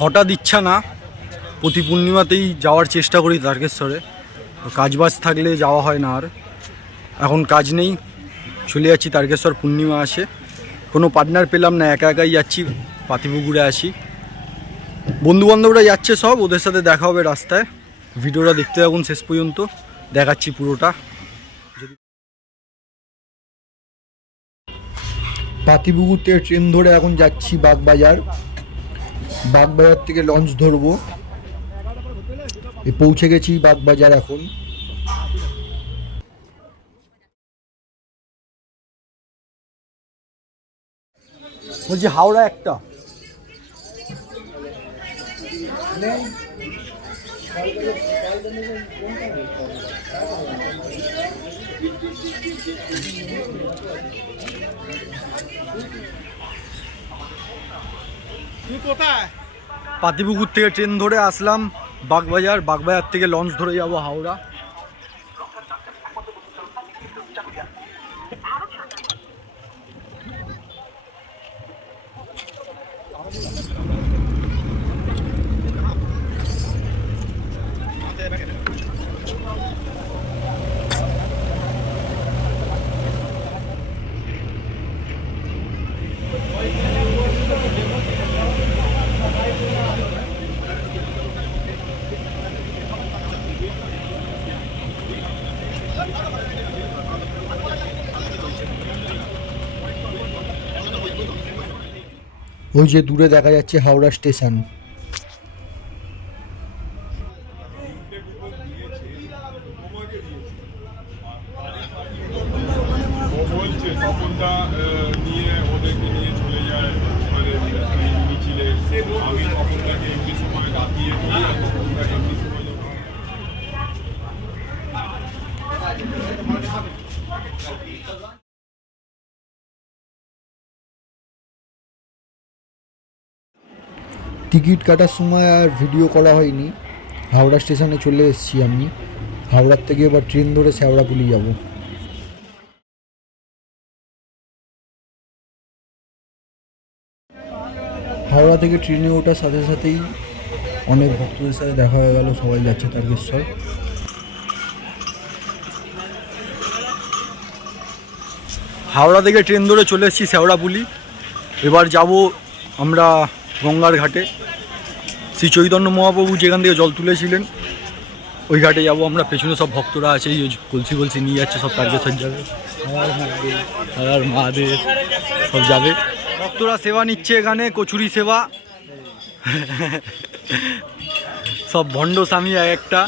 হঠাৎ ইচ্ছা না, প্রতি পূর্ণিমাতেই যাওয়ার চেষ্টা করি তারকেশ্বরে। কাজ বাজ থাকলে যাওয়া হয় না আর। এখন কাজ নেই, চলে যাচ্ছি তারকেশ্বর, পূর্ণিমা আসে। কোনো পার্টনার পেলাম না, একা একাই যাচ্ছি, পাতিপুকুরে আসি। বন্ধু বান্ধবরা যাচ্ছে সব, ওদের সাথে দেখা হবে রাস্তায়। ভিডিওটা দেখতে থাকুন শেষ পর্যন্ত, দেখাচ্ছি পুরোটা। পাতিপুকুর থেকে ট্রেন ধরে এখন যাচ্ছি বাগবাজার। বাগবাজার থেকে লঞ্চ ধরবো। পৌঁছে গেছি বাগবাজার এখন। বলছি হাওড়া একটা। পাতিপুকুর থেকে ট্রেন ধরে আসলাম বাগবাজার বাগবাজার থেকে লঞ্চ ধরে যাব হাওড়া। ওই যে দূরে দেখা যাচ্ছে হাওড়া স্টেশন। নিয়ে চলে যায় মানে এই মিছিলে আমি তপনদাকে এমনি সময় রাতিয়ে দিই আর তপনদাকে এমনি সময় যখন টিকিট কাটার সময় আর ভিডিও করা হয়নি। হাওড়া স্টেশনে চলে এসেছি আমি। হাওড়ার থেকে এবার ট্রেন ধরে শ্যাওড়াপুলি যাব। হাওড়া থেকে ট্রেনে ওঠার সাথে সাথেই অনেক ভক্তদের সাথে দেখা হয়ে গেল, সবাই যাচ্ছে তারকেশ্বর। হাওড়া থেকে ট্রেন ধরে চলে এসেছি শ্যাওড়াপুলি। এবার যাব আমরা গঙ্গার ঘাটে। শ্রী চৈতন্য মহাপ্রভু যেখান থেকে জল তুলেছিলেন, ওই ঘাটে যাব আমরা। পেছনে সব ভক্তরা আছে, এই কলসি কলসি নিয়ে যাচ্ছে, সব তারকেশ্বর যাবে। আর মহাদেব, সব যাবে। ভক্তরা সেবা নিচ্ছে এখানে, কচুরি সেবা। সব ভণ্ড স্বামী এক একটা।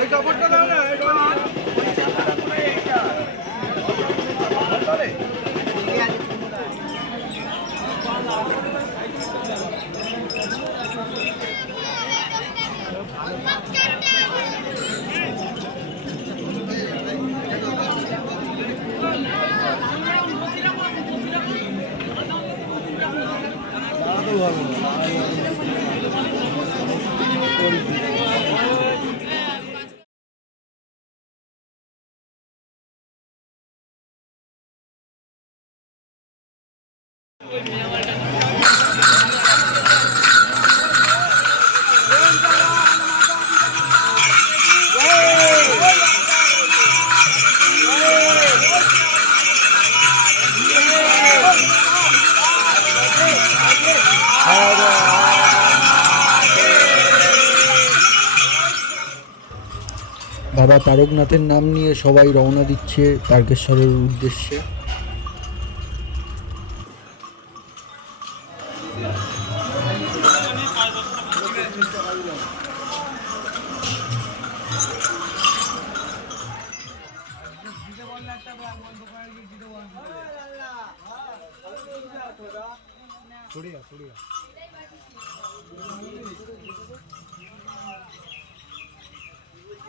এই কাপড়টা দাও না বাবা তারকনাথের নাম নিয়ে সবাই রওনা দিচ্ছে তারকেশ্বরের উদ্দেশ্যে।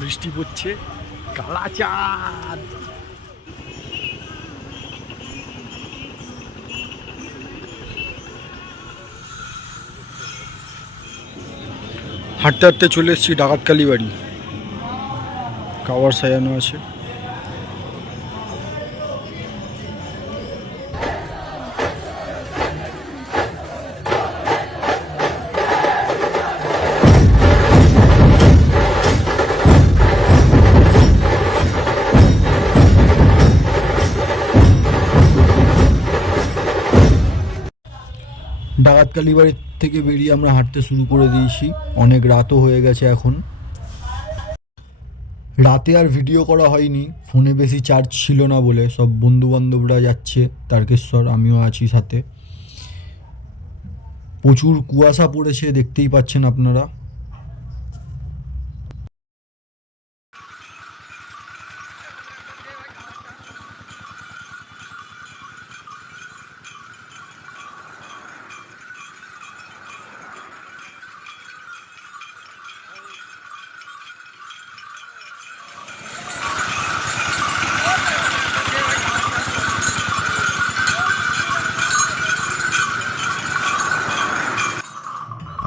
বৃষ্টি পড়ছে কালা চাঁদ হাঁটতে হাঁটতে চলে এসেছি ডাকাতকালী বাড়ি কাওয়ার সাজানো আছে। ডাকাতকালী কালীবাড়ির থেকে বেরিয়ে আমরা হাঁটতে শুরু করে দিয়েছি। অনেক রাতও হয়ে গেছে এখন। রাতে আর ভিডিও করা হয়নি। ফোনে বেশি চার্জ ছিল না বলে সব বন্ধুবান্ধবরা যাচ্ছে, তারকেশ্বর, আমিও আছি সাথে। প্রচুর কুয়াশা পড়েছে, দেখতেই পাচ্ছেন আপনারা।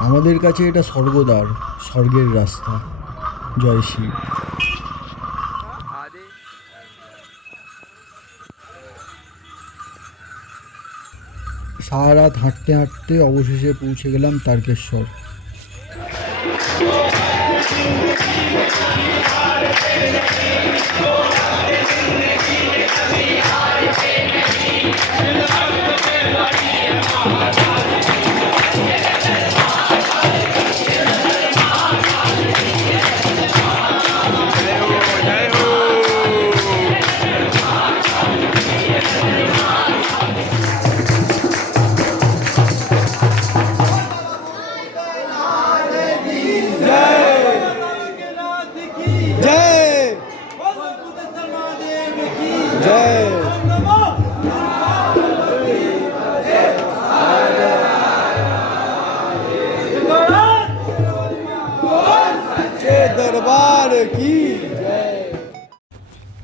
আমাদের কাছে এটা স্বর্গদ্বার, স্বর্গের রাস্তা। জয় শিব সারা রাত হাঁটতে হাঁটতে অবশেষে পৌঁছে গেলাম তারকেশ্বর।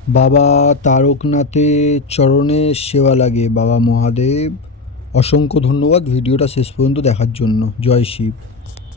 বাবা তারকনাথে চরণে সেবা লাগে। বাবা মহাদেব, অসংখ্য ধন্যবাদ ভিডিওটা শেষ পর্যন্ত দেখার জন্য। জয় শিব।